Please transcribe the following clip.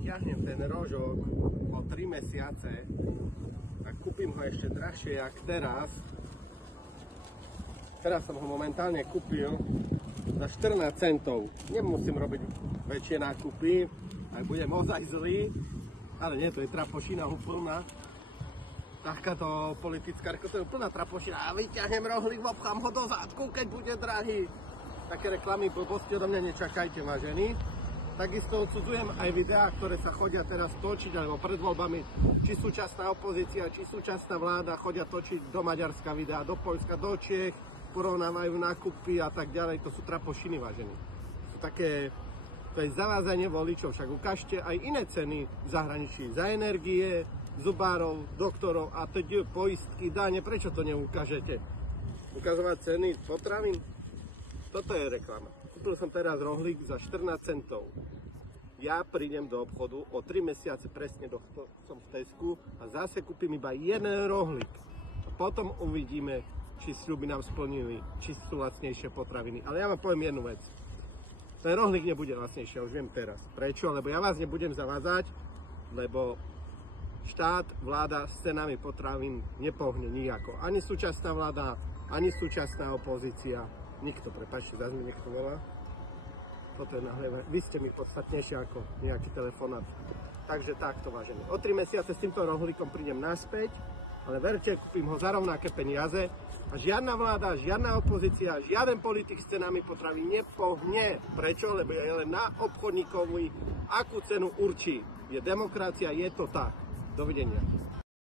vyťahnem ten rožok o 3 mesiace, tak kúpim ho ešte drahšie jak teraz. Teraz som ho momentálne kúpil za 14 centov. Nemusím robiť väčšie nákupy, ak budem ozaj zlý, ale nie, to je trapošina úplná. Takáto politická reklama, to je úplná trapošina. A vyťahnem rohlík, obchám ho do zádku, keď bude drahý. Také reklamy blbosti odo mňa nečakajte, vážení. Takisto odsudzujem aj videá, ktoré sa chodia teraz točiť, alebo pred voľbami, či súčasná opozícia, či súčasná vláda chodia točiť do Maďarska videá, do Poľska, do Čiech, porovnávajú nákupy a tak ďalej. To sú trapošiny, vážení. Sú také, to je zavádzanie voličov, však ukážte aj iné ceny v zahraničí, za energie, zubárov, doktorov a teď poistky, dáne, prečo to neukážete? Ukazovať ceny potravín? Toto je reklama. Kúpil som teraz rohlík za 14 centov. Ja prídem do obchodu, o 3 mesiace presne som v Tesku a zase kúpim iba jeden rohlík. A potom uvidíme, či sľuby nám splnili, či sú lacnejšie potraviny. Ale ja vám poviem jednu vec. Ten rohlík nebude lacnejšie, už viem teraz. Prečo? Lebo ja vás nebudem zavázať, lebo štát, vláda s cenami potravín nepohne nijako. Ani súčasná vláda, ani súčasná opozícia. Nikto, prepáčte, zase mi niekto volá. Toto je nahlieve. Vy ste mi podstatnejšie ako nejaký telefonát. Takže takto, vážení. O 3 mesiace s týmto rohlíkom prídem naspäť, ale verte, kúpim ho za rovnaké peniaze a žiadna vláda, žiadna opozícia, žiaden politik s cenami potravín nepohne. Prečo? Lebo je len na obchodníkovi, akú cenu určí. Je demokracia, je to tak. Dovidenia.